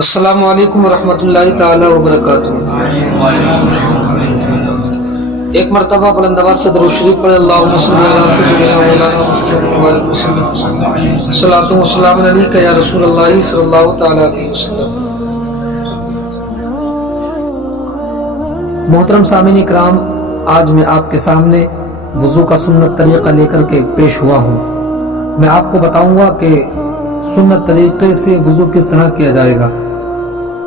السلام علیکم ورحمۃ اللہ تعالی وبرکاتہ۔ ایک مرتبہ بلند آواز سے درود شریف پڑھے، اللہم صلی علی سیدنا مولانا محمد وعلی وسلم، صلاۃ و سلام علیک یا رسول اللہ صلی اللہ تعالی علیہ وسلم۔ محترم سامعین کرام، آج میں آپ کے سامنے وضو کا سنت طریقہ لے کر کے پیش ہوا ہوں۔ میں آپ کو بتاؤں گا کہ سنت طریقے سے وضو کس طرح کیا جائے گا۔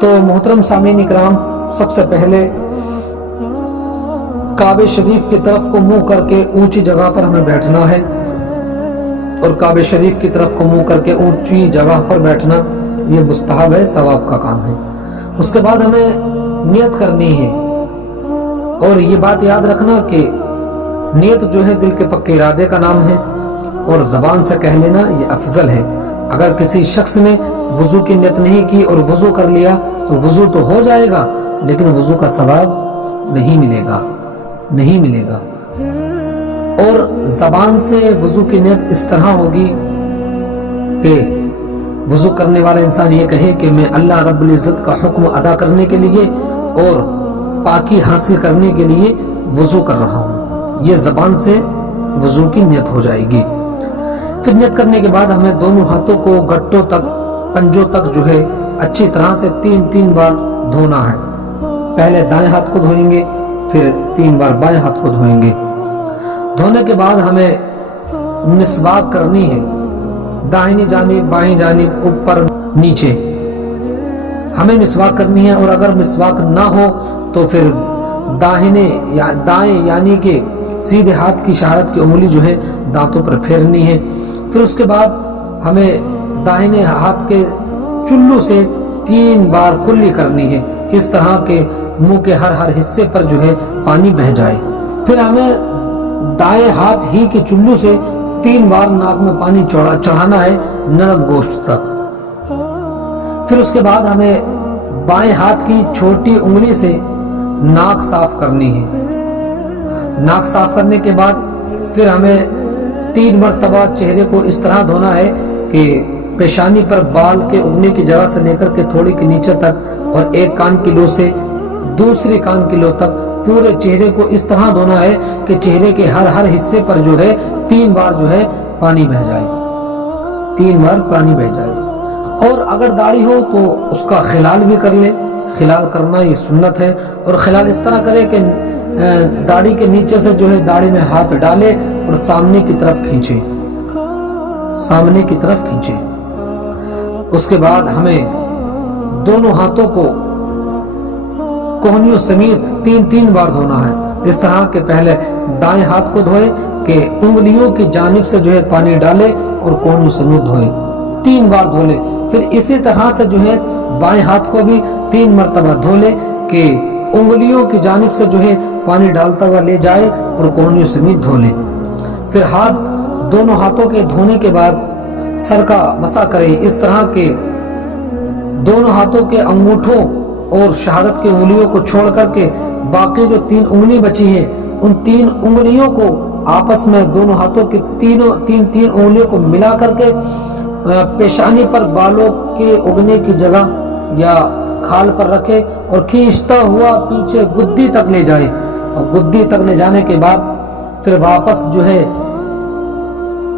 تو محترم سامعین اکرام، سب سے پہلے کعبہ شریف کی طرف کو منہ کر کے اونچی جگہ پر ہمیں بیٹھنا ہے، اور کعبہ شریف کی طرف کو منہ کر کے اونچی جگہ پر بیٹھنا یہ مستحب ہے، ثواب کا کام ہے۔ اس کے بعد ہمیں نیت کرنی ہے، اور یہ بات یاد رکھنا کہ نیت جو ہے دل کے پکے ارادے کا نام ہے، اور زبان سے کہہ لینا یہ افضل ہے۔ اگر کسی شخص نے وضو کی نیت نہیں کی اور وضو کر لیا تو وضو تو ہو جائے گا، لیکن وضو کا ثواب نہیں ملے گا۔ اور زبان سے وضو کی نیت اس طرح ہوگی کہ وضو کرنے والا انسان یہ کہے کہ میں اللہ رب العزت کا حکم ادا کرنے کے لیے اور پاکی حاصل کرنے کے لیے وضو کر رہا ہوں، یہ زبان سے وضو کی نیت ہو جائے گی۔ پھر نیت کرنے کے بعد ہمیں دونوں ہاتھوں کو گٹوں تک، پنجوں تک جو ہے اچھی طرح سے تین بار دھونا ہے۔ پہلے دائیں ہاتھ کو دھوئیں گے، پھر 3 بار بائیں ہاتھ کو دھوئیں گے۔ دھونے کے بعد ہمیں مسواک کرنی ہے، داہنی جانب، بائیں جانب، اوپر نیچے ہمیں مسواک کرنی ہے۔ اور اگر مسواک نہ ہو تو پھر دائیں یعنی کہ سیدھے ہاتھ کی شہادت کی انگلی جو ہے دانتوں پر پھیرنی ہے۔ پھر اس کے بعد ہمیں داہنے ہاتھ کے چلو سے 3 بار کلی کرنی ہے، اس طرح کہ منہ کے ہر حصے پر جو ہے پانی بہہ جائے۔ پھر ہمیں دائیں ہاتھ ہی کے چلو سے 3 بار ناک میں پانی چڑھانا ہے، نرم گوشت تک۔ پھر اس کے بعد ہمیں بائیں ہاتھ کی چھوٹی انگلی سے ناک صاف کرنی ہے۔ ناک صاف کرنے کے بعد پھر ہمیں 3 مرتبہ چہرے کو اس طرح دھونا ہے کہ پیشانی پر بال کے اگنے کی جگہ سے لے کر کے تھوڑی کے نیچے تک، اور ایک کان کی لو سے دوسری کان کی لو تک پورے چہرے کو اس طرح دھونا ہے کہ چہرے کے ہر حصے پر جو ہے 3 بار جو ہے پانی بہہ جائے، 3 بار پانی بہہ جائے۔ اور اگر داڑھی ہو تو اس کا خلال بھی کر لے، خلال کرنا یہ سنت ہے۔ اور خلال اس طرح کرے کہ داڑھی کے نیچے سے جو ہے داڑھی میں ہاتھ ڈالے اور سامنے کی طرف کھینچے، اس کے بعد ہمیں دونوں ہاتھوں کو کوہنیوں سمیت 3 بار دھونا ہے۔ اس طرح کہ پہلے دائیں ہاتھ کو دھوئے کہ انگلیوں کی جانب سے جو ہے پانی ڈالے اور کوہنیوں سمیت دھوئے، 3 بار دھو لے۔ پھر اسی طرح سے جو ہے بائیں ہاتھ کو بھی 3 مرتبہ دھو لے کہ انگلیوں کی جانب سے جو ہے پانی ڈالتا ہوا لے جائے اور کوہنیوں سمیت دھو لے۔ پھر دونوں ہاتھوں کے دھونے کے بعد سر کا مسح کرے، اس طرح کہ دونوں ہاتھوں کے انگوٹھوں اور شہادت کی انگلیوں کو چھوڑ کر کے باقی جو 3 انگلی بچی ہے ان 3 انگلیوں کو آپس میں دونوں ہاتھوں کے تین انگلیوں کو ملا کر کے پیشانی پر بالوں کے اگنے کی جگہ یا کھال پر رکھے اور کھینچتا ہوا پیچھے گدی تک لے جائے، اور گدی تک لے جانے کے بعد پھر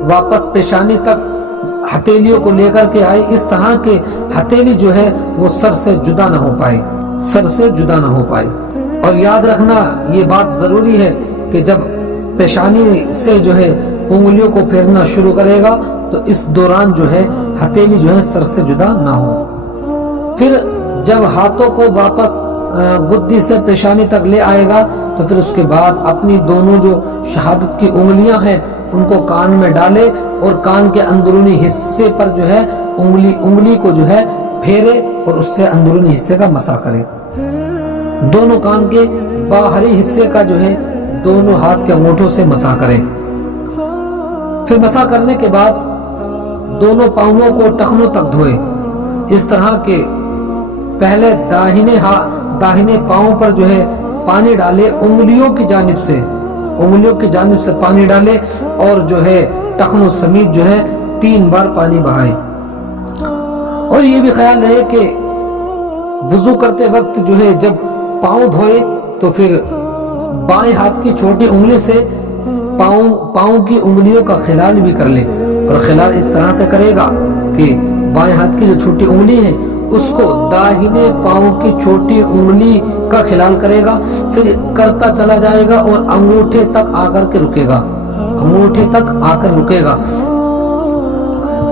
واپس پیشانی تک ہتھیلیوں کو لے کر کے آئے، اس طرح کہ ہتھیلی جو ہے وہ سر سے جدا نہ ہو پائے۔ اور یاد رکھنا یہ بات ضروری ہے کہ جب پیشانی سے جو ہے انگلیوں کو پھیرنا شروع کرے گا تو اس دوران جو ہے ہتھیلی جو ہے سر سے جدا نہ ہو۔ پھر جب ہاتھوں کو واپس گدی سے پیشانی تک لے آئے گا تو پھر اس کے بعد اپنی دونوں جو شہادت کی انگلیاں ہیں ان کو کان میں ڈالے اور کان کے اندرونی حصے پر جو ہے انگلی کو جو ہے پھیرے اور اس سے اندرونی حصے کا مسح کرے۔ دونوں کان کے باہری حصے کا جو ہے دونوں ہاتھ کے انگوٹھوں سے مسح کرے۔ پھر مسح کرنے کے بعد دونوں پاؤں کو ٹخنوں تک دھوئے، اس طرح کہ پہلے داہنے پاؤں پر جو ہے پانی ڈالے، انگلیوں کی جانب سے پانی ڈالے اور جو ہے ٹخنوں سمیت جو ہے 3 بار پانی بہائے۔ اور یہ بھی خیال رہے کہ وضو کرتے وقت جو ہے جب پاؤں دھوئے تو پھر بائیں ہاتھ کی چھوٹی انگلی سے پاؤں کی انگلیوں کا خلال بھی کر لے، اور خلال اس طرح سے کرے گا کہ بائیں ہاتھ کی جو چھوٹی انگلی ہے اس کو داہنے پاؤں کی چھوٹی انگلی کا خلال کرے گا، پھر کرتا چلا جائے گا اور انگوٹھے تک آ کر کے رکے گا، انگوٹھے تک آ کر رکے گا۔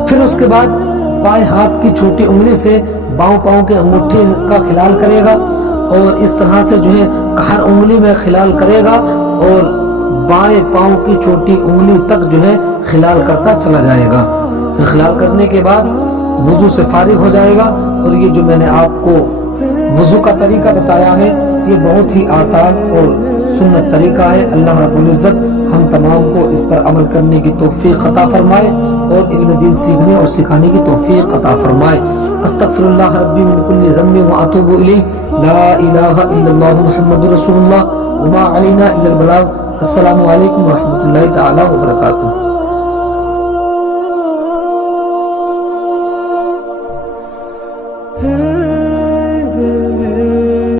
پھر اس کے بعد بائیں ہاتھ کی چھوٹی انگلی سے پاؤں کے انگوٹھے کا خلال کرے گا، اور اس طرح سے جو ہے ہر انگلی میں خلال کرے گا اور بائیں پاؤں کی چھوٹی انگلی تک جو ہے خلال کرتا چلا جائے گا۔ پھر خلال کرنے کے بعد وضو سے فارغ ہو جائے گا۔ اور یہ جو میں نے آپ کو وضو کا طریقہ بتایا ہے یہ بہت ہی آسان اور سنت طریقہ ہے۔ اللہ رب العزت ہم تمام کو اس پر عمل کرنے کی توفیق عطا فرمائے اور علم دین سیکھنے اور سکھانے کی توفیق عطا فرمائے۔ استغفر اللہ ربی من کل ذنب واتوب الیہ، لا الہ الا اللہ محمد رسول اللہ وما علینا الا البلاغ۔ السلام علیکم ورحمۃ اللہ تعالی وبرکاتہ۔